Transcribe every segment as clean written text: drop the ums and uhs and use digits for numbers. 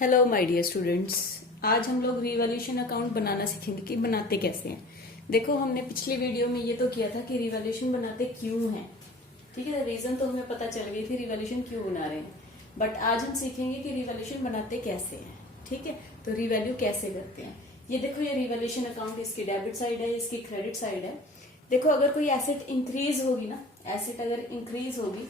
Hello my dear students. आज हम लोग रिवॉल्यूशन अकाउंट बनाना सीखेंगे कि बनाते कैसे हैं। देखो, हमने पिछली वीडियो में ये तो किया था कि रिवॉल्यूशन बनाते क्यों हैं। ठीक है, रीजन तो हमें पता चल गई थी रिवॉल्यूशन क्यों बना रहे हैं, बट आज हम सीखेंगे कि रिवॉल्यूशन बनाते कैसे हैं। ठीक है, तो रिवैल्यू कैसे करते हैं। ये देखो, ये रिवॉल्यूशन अकाउंट, इसकी डेबिट साइड है, इसकी क्रेडिट साइड है। देखो, अगर कोई एसेट इंक्रीज होगी ना, एसेट अगर इंक्रीज होगी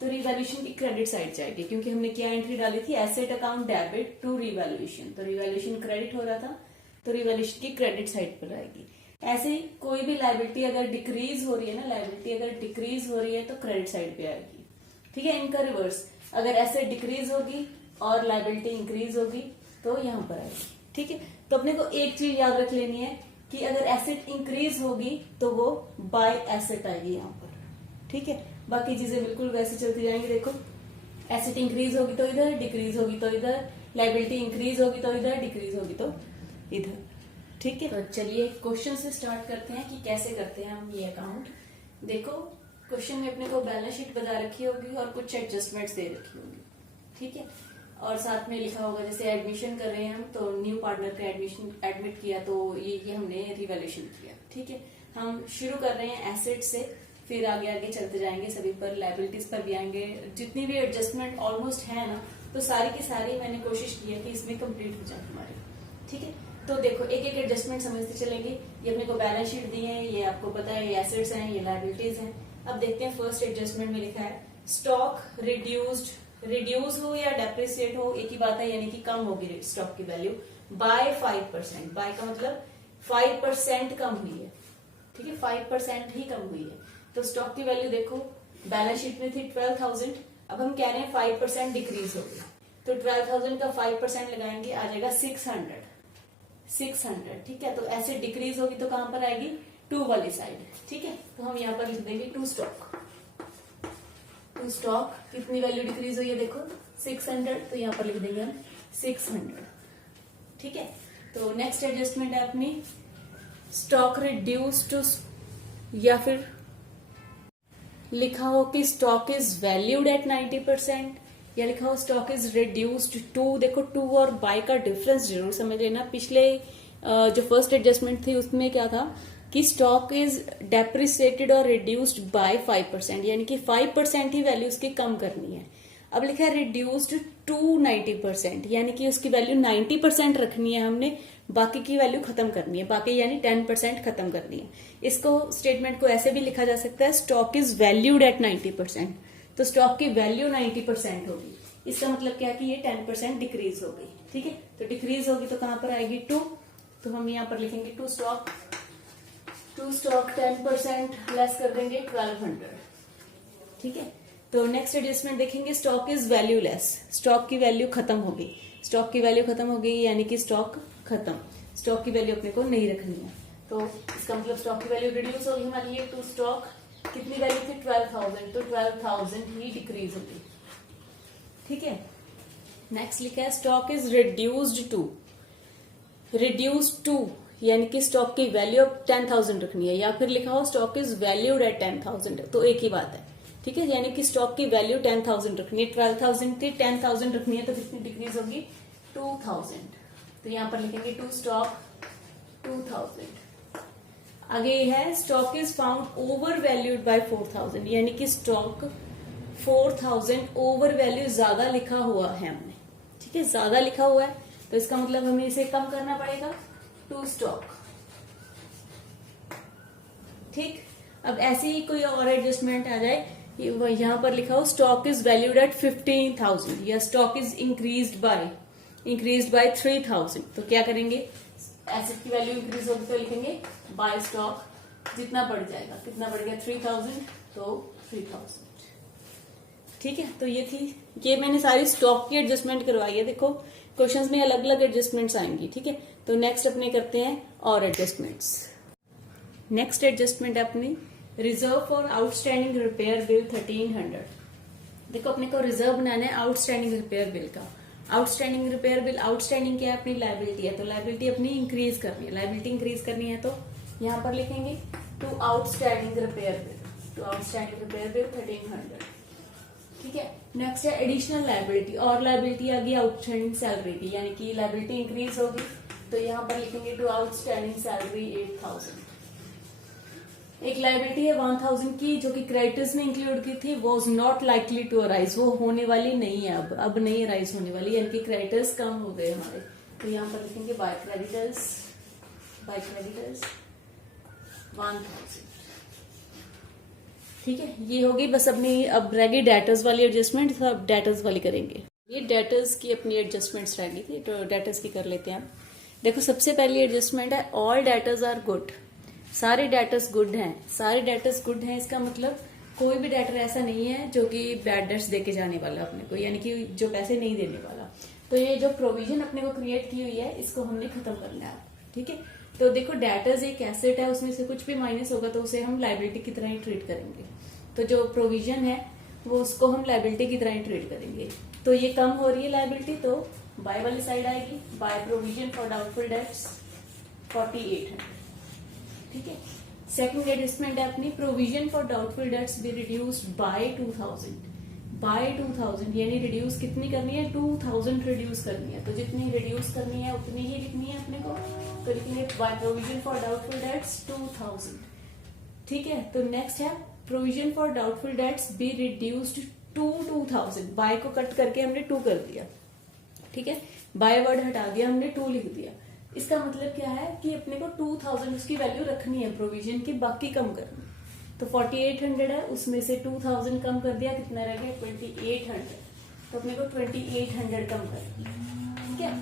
तो रिवैल्यूशन की क्रेडिट साइड जाएगी, क्योंकि हमने क्या एंट्री डाली थी, asset account debit to revaluation. तो रिवैल्यूएशन क्रेडिट हो रहा था, तो रिवैल्यूएशन की क्रेडिट साइड पर आएगी। ऐसे ही कोई भी लायबिलिटी अगर डिक्रीज हो रही है ना, लायबिलिटी अगर डिक्रीज हो रही है तो क्रेडिट साइड पे आएगी। ठीक है, इनका रिवर्स, अगर एसेट डिक्रीज होगी और लायबिलिटी इंक्रीज होगी तो यहाँ पर आएगी। ठीक है, तो अपने को एक चीज याद रख लेनी है कि अगर एसेट इंक्रीज होगी तो वो बाय एसेट आएगी यहाँ पर। ठीक है, बाकी चीजें बिल्कुल वैसे चलती जाएंगी। देखो, एसेट इंक्रीज होगी तो इधर, डिक्रीज होगी तो इधर, लायबिलिटी इंक्रीज होगी तो इधर, डिक्रीज होगी तो इधर। ठीक है, तो चलिए क्वेश्चन से स्टार्ट करते हैं कि कैसे करते हैं हम ये अकाउंट। देखो, क्वेश्चन में अपने को बैलेंस शीट बता रखी होगी और कुछ एडजस्टमेंट्स दे रखी होगी। ठीक है, और साथ में लिखा होगा जैसे एडमिशन कर रहे हैं हम, तो न्यू पार्टनर का एडमिशन एडमिट किया तो ये हमने रिवैल्यूएशन किया। ठीक है, हम शुरू कर रहे हैं एसेट से, फिर आगे आगे चलते जाएंगे, सभी पर लायबिलिटीज पर भी आएंगे। जितनी भी एडजस्टमेंट ऑलमोस्ट है ना, तो सारी की सारी मैंने कोशिश की है कि इसमें कंप्लीट हो जाए हमारी। ठीक है, तो देखो एक एक एडजस्टमेंट समझते चलेंगे। ये अपने को बैलेंस शीट दी है, ये आपको पता है, ये एसेट्स हैं, ये लायबिलिटीज हैं। अब देखते हैं फर्स्ट एडजस्टमेंट में लिखा है स्टॉक रिड्यूस्ड। रिड्यूस हो या डेप्रिसिएट हो, एक ही बात है, यानी कि कम होगी स्टॉक की वैल्यू बाय 5%। बाय का मतलब 5% कम हुई है। ठीक है, 5% ही कम हुई है। तो स्टॉक की वैल्यू देखो, बैलेंस शीट में थी 12,000, अब हम कह रहे हैं 5% डिक्रीज होगी, तो 12,000 का 5% लगाएंगे, आ जाएगा 600। ठीक है, तो ऐसे डिक्रीज होगी तो कहां पर आएगी, टू वाली साइड। ठीक है, तो हम यहाँ पर लिख देंगे टू स्टॉक। टू स्टॉक कितनी वैल्यू डिक्रीज हुई है, देखो 600, तो यहाँ पर लिख देंगे हम 600। ठीक है, तो नेक्स्ट एडजस्टमेंट है अपनी स्टॉक रिड्यूस टू, या फिर लिखा हो कि स्टॉक इज वैल्यूड एट 90%, या लिखा हो स्टॉक इज रिड्यूस्ड टू। देखो, टू और बाय का डिफरेंस जरूर समझ लेना। पिछले जो फर्स्ट एडजस्टमेंट थी उसमें क्या था कि स्टॉक इज डेप्रिसिएटेड और रिड्यूस्ड बाय 5%, यानी कि 5% ही वैल्यू उसकी कम करनी है। अब लिखा है रिड्यूस्ड टू 90%, यानी कि उसकी वैल्यू 90% रखनी है हमने, बाकी की वैल्यू खत्म करनी है, बाकी यानी 10% खत्म करनी है। इसको स्टेटमेंट को ऐसे भी लिखा जा सकता है स्टॉक इज वैल्यूड एट 90%, तो स्टॉक की वैल्यू 90% होगी। इसका मतलब क्या है कि ये 10% डिक्रीज हो गई। ठीक है, तो डिक्रीज होगी तो कहां पर आएगी, टू, तो हम यहाँ पर लिखेंगे to stock. To stock 10% less कर देंगे 1200। ठीक है, तो नेक्स्ट एडजस्टमेंट देखेंगे स्टॉक इज वैल्यूलेस। स्टॉक की वैल्यू खत्म हो गई, स्टॉक की वैल्यू खत्म हो गई, यानी कि स्टॉक खत्म, स्टॉक की वैल्यू अपने को नहीं रखनी है। तो इसका मतलब स्टॉक की वैल्यू रिड्यूस होगी हमारी। टू स्टॉक कितनी वैल्यू थी 12,000, तो 12,000 ही डिक्रीज होगी। ठीक है, नेक्स्ट लिखा है stock is reduced to. Reduced to यानी कि स्टॉक की वैल्यू अब 10,000 रखनी है, या फिर लिखा हो स्टॉक इज वैल्यूड एट 10,000, तो एक ही बात है। ठीक है, यानी कि स्टॉक की वैल्यू 10,000 रखनी है। 12,000 थी, 10,000 रखनी है, तो कितनी डिक्रीज होगी, 2,000। तो यहाँ पर लिखेंगे टू स्टॉक 2,000। आगे है stock is found over valued bye 4,000, यानी कि स्टॉक 4,000 ओवर वैल्यू ज्यादा लिखा हुआ है हमने। ठीक है, ज्यादा लिखा हुआ है, तो इसका मतलब हमें इसे कम करना पड़ेगा, टू स्टॉक। ठीक, अब ऐसे ही कोई और एडजस्टमेंट आ जाए, यहाँ पर लिखा हो स्टॉक इज वैल्यूड एट 15,000, या स्टॉक इज इंक्रीज्ड बाय 3,000, तो क्या करेंगे, एसेट की वैल्यू इंक्रीज होगी तो लिखेंगे बाय स्टॉक, जितना बढ़ जाएगा, कितना बढ़ गया 3,000, तो 3,000। ठीक है, तो ये मैंने सारी स्टॉक की एडजस्टमेंट करवाई है। देखो, क्वेश्चंस में अलग अलग एडजस्टमेंट्स आएंगी। ठीक है, तो नेक्स्ट अपने करते हैं और एडजस्टमेंट्स। नेक्स्ट एडजस्टमेंट अपनी reserve for outstanding repair bill 1300। देखो, अपने को रिजर्व बनाना है आउटस्टैंडिंग रिपेयर बिल का। आउटस्टैंडिंग रिपेयर बिल, आउटस्टैंडिंग क्या है, अपनी लायबिलिटी है, तो लायबिलिटी अपनी इंक्रीज करनी है। लायबिलिटी इंक्रीज करनी है तो यहाँ पर लिखेंगे to outstanding repair bill. To outstanding repair bill 1300। ठीक है, नेक्स्ट है एडिशनल लायबिलिटी, और लायबिलिटी आ गई आउटस्टैंडिंग सैलरी की, यानी कि लायबिलिटी इंक्रीज होगी तो यहाँ पर लिखेंगे टू आउटस्टैंडिंग सैलरी 8000। एक लायबिलिटी है 1000 की जो कि क्रेडिटर्स ने इंक्लूड की थी, was not likely to arise, वो होने वाली नहीं है, अब नहीं अराइज होने वाली, यानी कि क्रेडिटर्स कम हो गए हमारे, तो यहाँ पर लिखेंगे बाय क्रेडिटर्स 1000। ठीक है, ये होगी बस अपनी। अब रहेगी डेटर्स वाली एडजस्टमेंट, अब डेटर्स वाली करेंगे। ये डेटर्स की अपनी एडजस्टमेंट्स रह गई थी, तो डेटर्स की कर लेते हैं। देखो सबसे पहली एडजस्टमेंट है ऑल डेटर्स आर गुड, सारे डेटर्स गुड हैं। सारे डेटर्स गुड हैं इसका मतलब कोई भी डेटर ऐसा नहीं है जो कि बैड डेट्स देके जाने वाला अपने को, यानी कि जो पैसे नहीं देने वाला। तो ये जो प्रोविजन अपने को क्रिएट की हुई है इसको हमने खत्म करना है। ठीक है, तो देखो डेटर्स एक एसेट है, उसमें से कुछ भी माइनस होगा तो उसे हम लायबिलिटी की तरह ही ट्रीट करेंगे। तो जो प्रोविजन है वो उसको हम लायबिलिटी की तरह ही ट्रीट करेंगे। तो ये कम हो रही है लायबिलिटी, तो बाय वाली साइड आएगी, bye provision for doubtful dates 4800। ठीक है, सेकंड एडजस्टमेंट है अपनी provision for doubtful debts be reduced by 2000, यानी रिड्यूस कितनी करनी है, 2000 रिड्यूस करनी है। तो जितनी रिड्यूस करनी है उतनी ही लिखनी है अपने को, तो लिखेंगे by provision for doubtful debts 2000। ठीक है, तो नेक्स्ट है provision for doubtful debts be reduced to 2000, by को कट करके हमने 2 कर दिया। ठीक है, बाय वर्ड हटा दिया हमने, 2 लिख दिया। इसका मतलब क्या है कि अपने को 2000 उसकी वैल्यू रखनी है प्रोविजन की, बाकी कम करनी। तो 4800 है, उसमें से 2000 कम कर दिया, कितना रह गया 2800, तो अपने को 2800 कम कर दिया। ठीक है,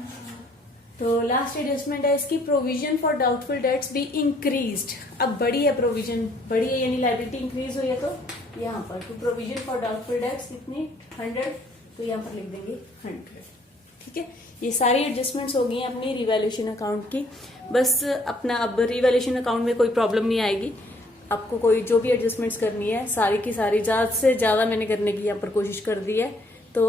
तो लास्ट एडजस्टमेंट है इसकी provision for doubtful debts be increased. अब बड़ी है प्रोविजन, बड़ी है यानी लायबिलिटी इंक्रीज हुई है, तो यहाँ पर तो प्रोविजन फॉर डाउटफुल डेट्स कितनी 100, तो यहाँ पर लिख देंगे 100। ठीक है, ये सारी एडजस्टमेंट्स हो गई हैं अपनी रिवैल्यूएशन अकाउंट की। बस अपना अब रिवैल्यूएशन अकाउंट में कोई प्रॉब्लम नहीं आएगी, आपको कोई जो भी एडजस्टमेंट्स करनी है सारी की सारी ज्यादा से ज्यादा मैंने करने की यहाँ पर कोशिश कर दी है। तो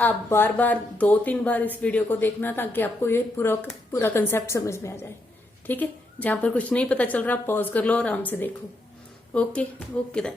आप बार बार 2-3 बार इस वीडियो को देखना ताकि आपको ये पूरा कंसेप्ट समझ में आ जाए। ठीक है, जहां पर कुछ नहीं पता चल रहा पॉज कर लो, आराम से देखो। Okay then.